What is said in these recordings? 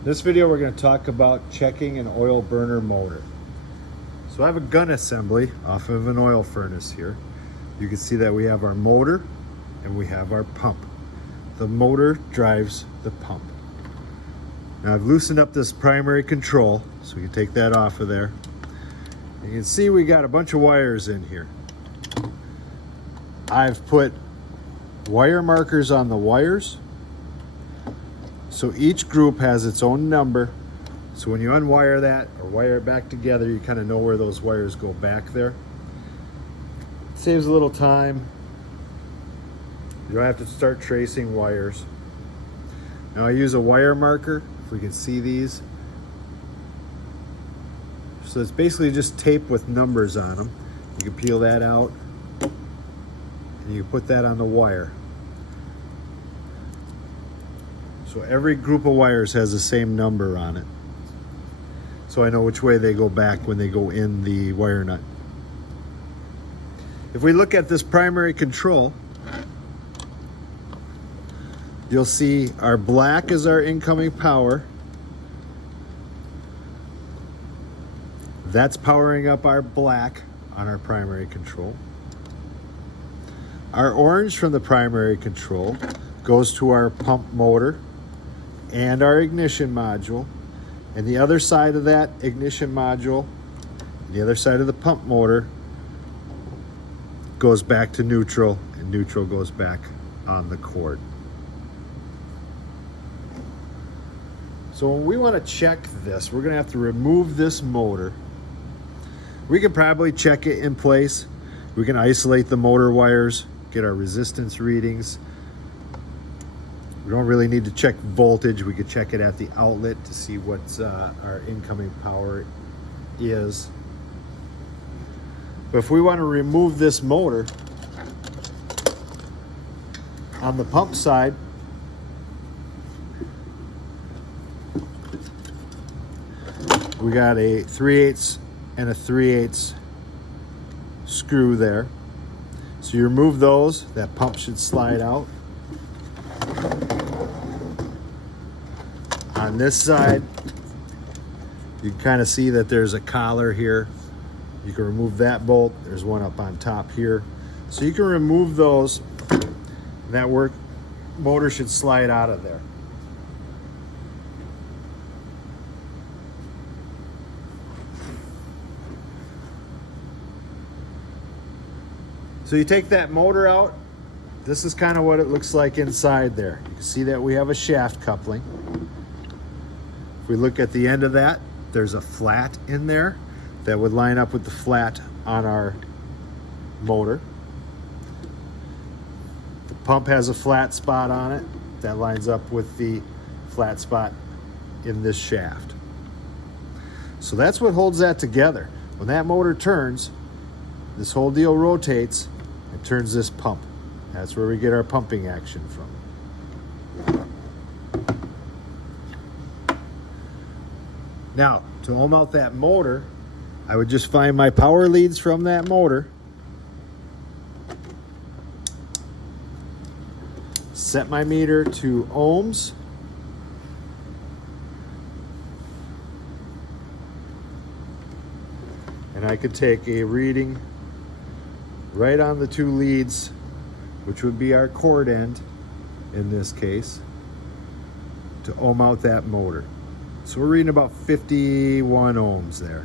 In this video we're going to talk about checking an oil burner motor. So I have a gun assembly off of an oil furnace here. You can see that we have our motor and we have our pump. The motor drives the pump. Now I've loosened up this primary control so we can take that off of there. You can see we got a bunch of wires in here. I've put wire markers on the wires. So each group has its own number. So when you unwire that or wire it back together, you kind of know where those wires go back there. It saves a little time. You don't have to start tracing wires. Now I use a wire marker, if we can see these. So it's basically just tape with numbers on them. You can peel that out and you put that on the wire. So every group of wires has the same number on it. So I know which way they go back when they go in the wire nut. If we look at this primary control, you'll see our black is our incoming power. That's powering up our black on our primary control. Our orange from the primary control goes to our pump motor and our ignition module, and the other side of that ignition module, the other side of the pump motor goes back to neutral, and neutral goes back on the cord. So when we want to check this, we're going to have to remove this motor. We can probably check it in place. We can isolate the motor wires, get our resistance readings. We don't really need to check voltage. We could check it at the outlet to see what our incoming power is. But if we want to remove this motor, on the pump side, we got a 3/8 and a 3/8 screw there. So you remove those, that pump should slide out. On this side, you can kind of see that there's a collar here. You can remove that bolt. There's one up on top here. So you can remove those, and that motor should slide out of there. So you take that motor out. This is kind of what it looks like inside there. You can see that we have a shaft coupling. If we look at the end of that, there's a flat in there that would line up with the flat on our motor. The pump has a flat spot on it that lines up with the flat spot in this shaft. So that's what holds that together. When that motor turns, this whole deal rotates and turns this pump. That's where we get our pumping action from. Now, to ohm out that motor, I would just find my power leads from that motor, set my meter to ohms, and I could take a reading right on the two leads, which would be our cord end in this case, to ohm out that motor. So we're reading about 51 ohms there.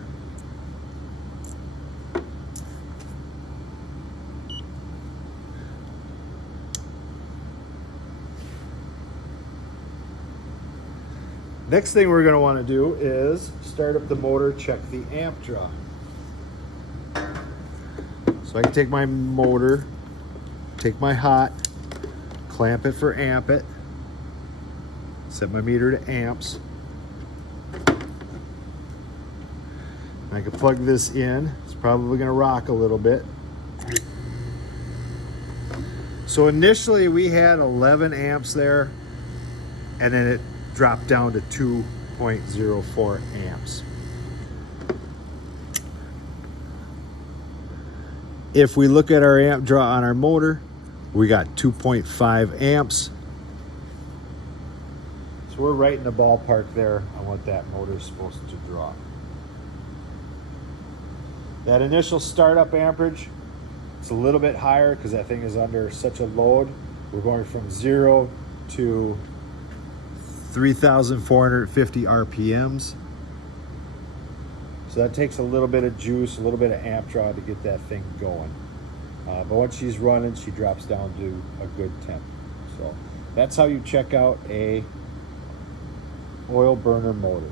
Next thing we're going to want to do is start up the motor, check the amp draw. So I can take my motor, take my hot, clamp it for amp it, set my meter to amps. I can plug this in. It's probably going to rock a little bit. So initially we had 11 amps there, and then it dropped down to 2.04 amps. If we look at our amp draw on our motor, we got 2.5 amps. So we're right in the ballpark there on what that motor is supposed to draw. That initial startup amperage, it's a little bit higher because that thing is under such a load. We're going from 0 to 3,450 RPMs. So that takes a little bit of juice, a little bit of amp draw to get that thing going. But once she's running, she drops down to a good temp. So that's how you check out a oil burner motor.